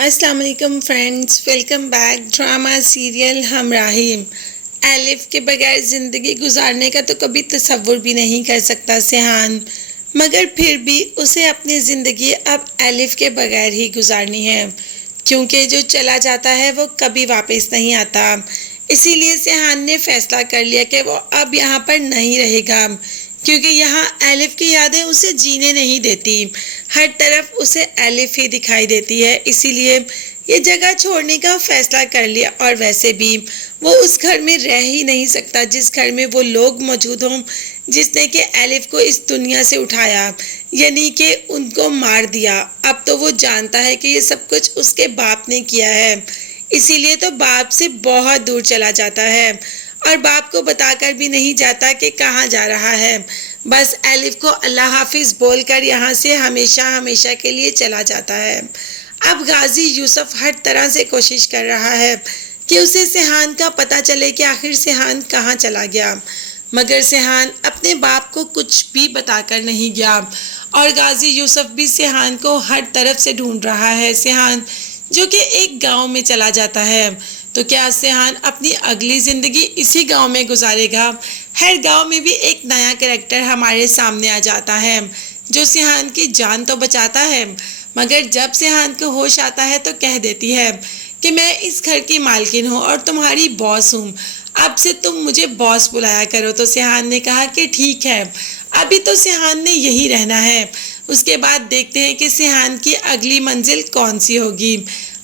अस्सलाम वालेकुम friends, welcome back. Drama serial Humraahi. एलिफ के बगैर ज़िंदगी गुजारने का तो कभी तसव्वुर भी नहीं कर सकता सिहान, मगर फिर भी उसे अपनी ज़िंदगी अब एलिफ के बगैर ही गुजारनी है, क्योंकि जो चला जाता है वो कभी वापस नहीं आता। इसीलिए सिहान ने फैसला कर लिया कि वो अब यहाँ पर नहीं रहेगा, क्योंकि यहाँ एलिफ की यादें उसे जीने नहीं देती। हर तरफ उसे एलिफ ही दिखाई देती है, इसीलिए ये जगह छोड़ने का फैसला कर लिया। और वैसे भी वो उस घर में रह ही नहीं सकता जिस घर में वो लोग मौजूद हों जिसने कि एलिफ को इस दुनिया से उठाया, यानी कि उनको मार दिया। अब तो वो जानता है कि ये सब कुछ उसके बाप ने किया है, इसीलिए तो बाप से बहुत दूर चला जाता है और बाप को बताकर भी नहीं जाता कि कहाँ जा रहा है। बस एलिफ को अल्लाह हाफिज बोलकर यहाँ से हमेशा हमेशा के लिए चला जाता है। अब गाजी यूसुफ हर तरह से कोशिश कर रहा है कि उसे सिहान का पता चले कि आखिर सिहान कहाँ चला गया, मगर सिहान अपने बाप को कुछ भी बताकर नहीं गया और गाजी यूसुफ भी सिहान को हर तरफ से ढूंढ रहा है। सिहान जो कि एक गांव में चला जाता है, तो क्या सिहान अपनी अगली ज़िंदगी इसी गांव में गुजारेगा? हर गांव में भी एक नया कैरेक्टर हमारे सामने आ जाता है जो सिहान की जान तो बचाता है, मगर जब सिहान को होश आता है तो कह देती है कि मैं इस घर की मालकिन हूँ और तुम्हारी बॉस हूँ, अब से तुम मुझे बॉस बुलाया करो। तो सिहान ने कहा कि ठीक है, अभी तो सिहान ने यही रहना है, उसके बाद देखते हैं कि सिहान की अगली मंजिल कौन सी होगी।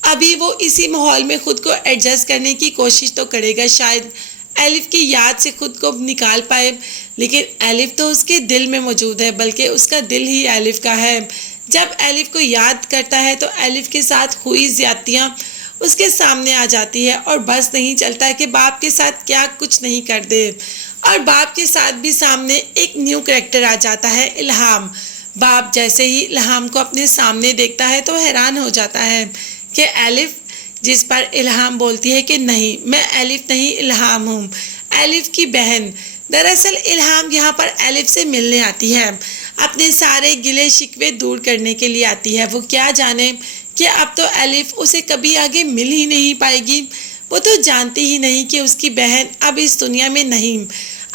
अभी वो इसी माहौल में खुद को एडजस्ट करने की कोशिश तो करेगा, शायद एलिफ की याद से खुद को निकाल पाए, लेकिन एलिफ तो उसके दिल में मौजूद है, बल्कि उसका दिल ही एलिफ का है। जब एलिफ को याद करता है तो एलिफ के साथ हुई ज्यादतियाँ उसके सामने आ जाती है और बस नहीं चलता कि बाप के साथ क्या कुछ नहीं कर दे। और बाप के साथ भी सामने एक न्यू कैरेक्टर आ जाता है, इल्हाम। बाप जैसे ही इल्हाम को अपने सामने देखता है तो हैरान हो जाता है कि एलिफ, जिस पर इल्हाम बोलती है कि नहीं, मैं एलिफ नहीं इल्हाम हूँ, एलिफ की बहन। दरअसल इल्हाम यहाँ पर एलिफ से मिलने आती है, अपने सारे गिले शिकवे दूर करने के लिए आती है। वो क्या जाने कि अब तो एलिफ उसे कभी आगे मिल ही नहीं पाएगी। वो तो जानती ही नहीं कि उसकी बहन अब इस दुनिया में नहीं।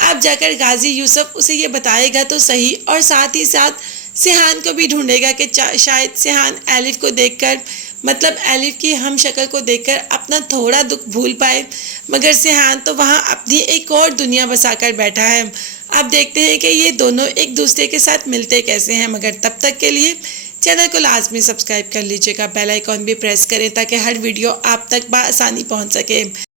अब जाकर गाजी यूसुफ उसे ये बताएगा तो सही, और साथ ही साथ सिहान को भी ढूंढेगा कि शायद सिहान एलिफ को देखकर, मतलब एलिफ की हम शक्ल को देखकर अपना थोड़ा दुख भूल पाए, मगर सिहान तो वहाँ अपनी एक और दुनिया बसाकर बैठा है। अब देखते हैं कि ये दोनों एक दूसरे के साथ मिलते कैसे हैं, मगर तब तक के लिए चैनल को लाजमी सब्सक्राइब कर लीजिएगा, बेल आइकॉन भी प्रेस करें ताकि हर वीडियो आप तक बआसानी पहुँच सके।